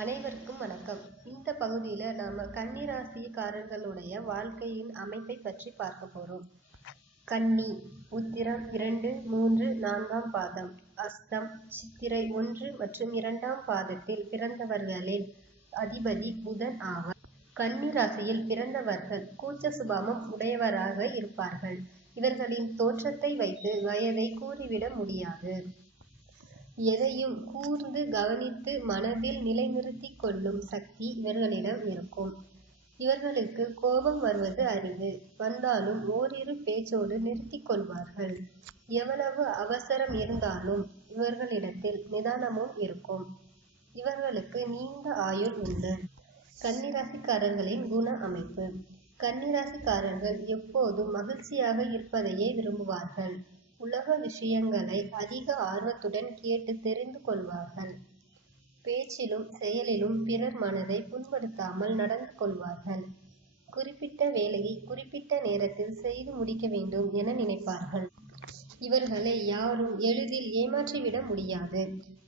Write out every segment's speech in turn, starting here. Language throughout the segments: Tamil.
அனைவருக்கும் வணக்கம். இந்த பகுதியில் நாம் கன்னிராசிக்காரர்களுடைய வாழ்க்கையின் அமைப்பை பற்றி பார்க்க போகிறோம் கன்னி உத்திரம் இரண்டு மூன்று நான்காம் பாதம் அஸ்தம் சித்திரை ஒன்று மற்றும் இரண்டாம் பாதத்தில் பிறந்தவர்களின் அதிபதி புதன் ஆவார். கன்னி ராசியில் பிறந்தவர்கள் கூச்ச சுபாவம் உடையவராக இருப்பார்கள். இவர்களின் தோற்றத்தை வைத்து வயதை கூறிவிட முடியாது. எதையும் கூர்ந்து கவனித்து மனதில் நிலைநிறுத்தி கொள்ளும் சக்தி இவர்களிடம் இருக்கும். இவர்களுக்கு கோபம் வருவது அரிது. வந்தாலும் ஓரிரு பேச்சோடு நிறுத்தி கொள்வார்கள். எவ்வளவு அவசரம் இருந்தாலும் இவர்களிடத்தில் நிதானமும் இருக்கும். இவர்களுக்கு நீண்ட ஆயுள் உண்டு. கன்னிராசிக்காரர்களின் குண அமைப்பு. கன்னிராசிக்காரர்கள் எப்போதும் மகிழ்ச்சியாக இருப்பதையே விரும்புவார்கள். உலக விஷயங்களை அதிக ஆர்வத்துடன் கேட்டு தெரிந்து கொள்வார்கள். பேச்சிலும் செயலிலும் பிறர் மனதை புண்படுத்தாமல் நடந்து கொள்வார்கள். குறிப்பிட்ட வேலையை குறிப்பிட்ட நேரத்தில் செய்து முடிக்க வேண்டும் என நினைப்பார்கள். இவர்களை யாரும் எளிதில் ஏமாற்றிவிட முடியாது.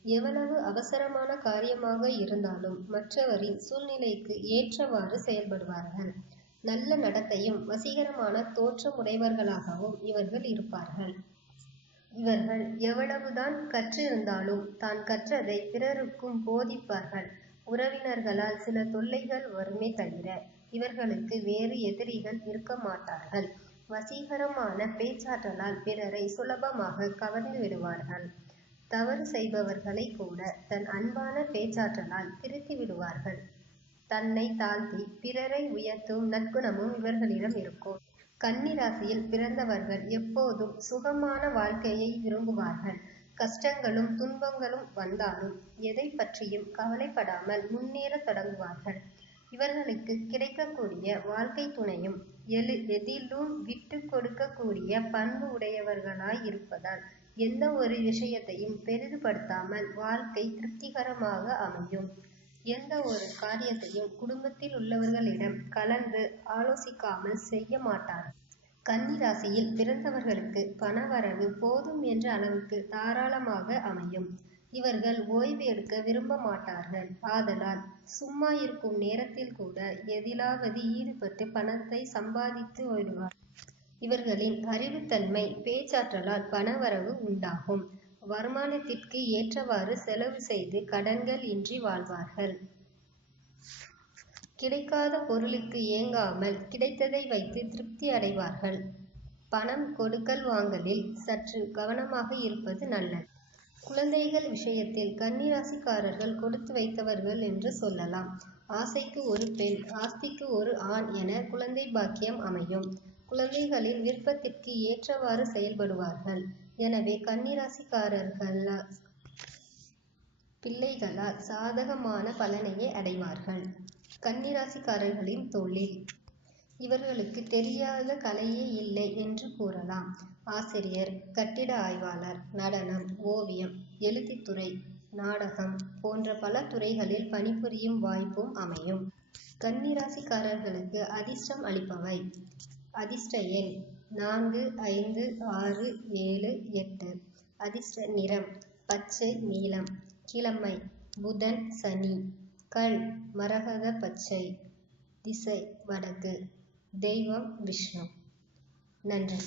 எவ்வளவு அவசரமான காரியமாக இருந்தாலும் மற்றவரின் சூழ்நிலைக்கு ஏற்றவாறு செயல்படுவார்கள். நல்ல நடத்தையும் வசீகரமான தோற்றமுடையவர்களாகவும் இவர்கள் இருப்பார்கள். இவர்கள் எவ்வளவுதான் கற்றிருந்தாலும் தான் கற்றதை பிறருக்கும் போதிப்பார்கள். உறவினர்களால் சில தொல்லைகள் வருமே தவிர இவர்களுக்கு வேறு எதிரிகள் இருக்க மாட்டார்கள். வசீகரமான பேச்சாற்றலால் பிறரை சுலபமாக கவர்ந்து விடுவார்கள். தவறு செய்பவர்களை கூட தன் அன்பான பேச்சாற்றலால் திருத்தி விடுவார்கள். தன்னை தாழ்த்தி பிறரை உயர்த்தும் நற்குணமும் இவர்களிடம் இருக்கும். கன்னிராசியில் பிறந்தவர்கள் எப்போதும் சுகமான வாழ்க்கையை விரும்புவார்கள். கஷ்டங்களும் துன்பங்களும் வந்தாலும் எதை பற்றியும் கவலைப்படாமல் முன்னேற தொடங்குவார்கள். இவர்களுக்கு கிடைக்கக்கூடிய வாழ்க்கை துணையும் எழு எதிலும் விட்டு கொடுக்கக்கூடிய பண்பு உடையவர்களாய் இருப்பதால் எந்த ஒரு விஷயத்தையும் பெரிதுபடுத்தாமல் வாழ்க்கை திருப்திகரமாக அமையும். எந்த ஒரு காரியத்தையும் குடும்பத்தில் உள்ளவர்களிடம் கலந்து ஆலோசிக்காமல் செய்ய மாட்டார் கன்னி ராசியில் பிறந்தவர்களுக்கு பணவரவு போதும் என்ற அளவுக்கு தாராளமாக அமையும். இவர்கள் ஓய்வு எடுக்க விரும்ப மாட்டார்கள். ஆதலால் சும்மா இருக்கும் நேரத்தில் கூட எதிலாவது ஈடுபட்டு பணத்தை சம்பாதித்து வருவார். இவர்களின் அறிவுத்தன்மை பேச்சாற்றலால் பணவரவு உண்டாகும். வருமானத்திற்கு ஏற்றவாறு செலவு செய்து கடன்கள் இன்றி வாழ்வார்கள். கிடைக்காத பொருளுக்கு ஏங்காமல் கிடைத்ததை வைத்து திருப்தி அடைவார்கள். பணம் கொடுக்கல் வாங்கலில் சற்று கவனமாக இருப்பது நல்லது. குழந்தைகள் விஷயத்தில் கன்னிராசிக்காரர்கள் கொடுத்து வைத்தவர்கள் என்று சொல்லலாம். ஆசைக்கு ஒரு பெண் ஆஸ்திக்கு ஒரு ஆண் என குழந்தை பாக்கியம் அமையும். குழந்தைகளின் விருப்பத்திற்கு ஏற்றவாறு செயல்படுவார்கள். எனவே கன்னிராசிக்காரர்கள் பிள்ளைகளால் சாதகமான பலனையே அடைவார்கள். கன்னிராசிக்காரர்களின் தொழில். இவர்களுக்கு தெரியாத கலையே இல்லை என்று கூறலாம். ஆசிரியர் கட்டிட ஆய்வாளர் நடனம் ஓவியம் எழுத்துத்துறை நாடகம் போன்ற பல துறைகளில் பணிபுரியும் வாய்ப்பும் அமையும். கன்னிராசிக்காரர்களுக்கு அதிர்ஷ்டம் அளிப்பவை. அதிர்ஷ்ட எண் நான்கு ஐந்து ஆறு ஏழு எட்டு. அதிர்ஷ்ட நிறம் பச்சை நீலம். கிழமை புதன் சனி. கல் மரகத பச்சை திசை வடக்கு. தெய்வம் விஷ்ணு. நன்றி.